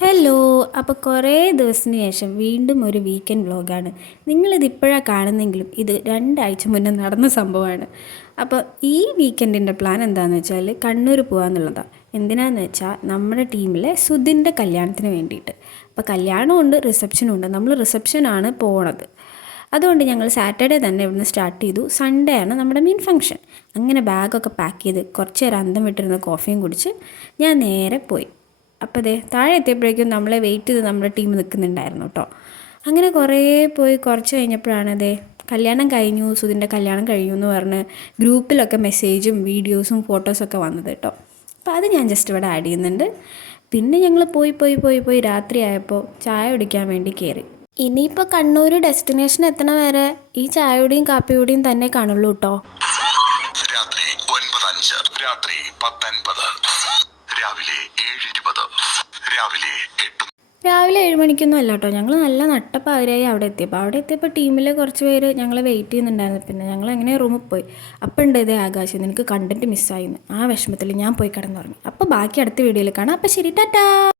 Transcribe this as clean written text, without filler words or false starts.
Hello. അപ്പോൾ കുറേ ദിവസത്തിന് ശേഷം വീണ്ടും ഒരു വീക്കെൻഡ് വ്ലോഗാണ്. നിങ്ങളിത് ഇപ്പോഴാണ് കാണുന്നെങ്കിലും ഇത് 2 ആഴ്ച മുന്നേ നടന്ന സംഭവമാണ്. അപ്പോൾ ഈ വീക്കെൻഡിൻ്റെ പ്ലാൻ എന്താണെന്ന് വെച്ചാൽ കണ്ണൂർ പോകാമെന്നുള്ളതാണ്. എന്തിനാണെന്ന് വെച്ചാൽ നമ്മുടെ ടീമിലെ സുധിൻ്റെ കല്യാണത്തിന് വേണ്ടിയിട്ട്. അപ്പോൾ കല്യാണമുണ്ട്, റിസപ്ഷനും ഉണ്ട്. നമ്മൾ റിസപ്ഷനാണ് പോണത്. അതുകൊണ്ട് ഞങ്ങൾ സാറ്റർഡേ തന്നെ ഇവിടുന്ന് സ്റ്റാർട്ട് ചെയ്തു. സൺഡേ ആണ് നമ്മുടെ മെയിൻ ഫംഗ്ഷൻ. അങ്ങനെ ബാഗൊക്കെ പാക്ക് ചെയ്ത് കുറച്ച് നേരം അന്തം വിട്ടിരുന്ന കോഫിയും കുടിച്ച് ഞാൻ നേരെ പോയി. അപ്പോൾ അതെ താഴെ എത്തിയപ്പോഴേക്കും നമ്മളെ വെയിറ്റ് ചെയ്ത് നമ്മുടെ ടീം നിൽക്കുന്നുണ്ടായിരുന്നു കേട്ടോ. അങ്ങനെ കുറേ പോയി കുറച്ച് കഴിഞ്ഞപ്പോഴാണ് അതെ കല്യാണം കഴിഞ്ഞു, സുധിൻ്റെ കല്യാണം കഴിഞ്ഞു എന്ന് പറഞ്ഞ് ഗ്രൂപ്പിലൊക്കെ മെസ്സേജും വീഡിയോസും ഫോട്ടോസൊക്കെ വന്നത് കേട്ടോ. അപ്പോൾ അത് ഞാൻ ജസ്റ്റ് ഇവിടെ ആഡ് ചെയ്യുന്നുണ്ട്. പിന്നെ ഞങ്ങൾ പോയി രാത്രിയായപ്പോൾ ചായ കുടിക്കാൻ വേണ്ടി കയറി. ഇനിയിപ്പോൾ കണ്ണൂർ ഡെസ്റ്റിനേഷൻ എത്തണ വരെ ഈ ചായയുടെയും കാപ്പിയുടെയും തന്നെ കാണുള്ളൂ കേട്ടോ. രാത്രി 9:05, രാത്രി 10:50, രാവിലെ 7:20, രാവിലെ 7 മണിക്കൊന്നും അല്ല കേട്ടോ. ഞങ്ങൾ നല്ല നട്ടപ്പാതിരായി അവിടെ എത്തിയപ്പോൾ ടീമിലെ കുറച്ച് പേര് ഞങ്ങളെ വെയിറ്റ് ചെയ്യുന്നുണ്ടായിരുന്നു. പിന്നെ ഞങ്ങൾ എങ്ങനെ റൂമിൽ പോയി. അപ്പം ഉണ്ട് ഇതേ ആകാശം, എനിക്ക് കണ്ടൻറ്റ് മിസ്സായിന്ന്. ആ വിഷമത്തിൽ ഞാൻ പോയി കിടന്നുറങ്ങി. അപ്പോൾ ബാക്കി അടുത്ത വീഡിയോയിൽ കാണാം. അപ്പോൾ ശരി, ടാറ്റാ.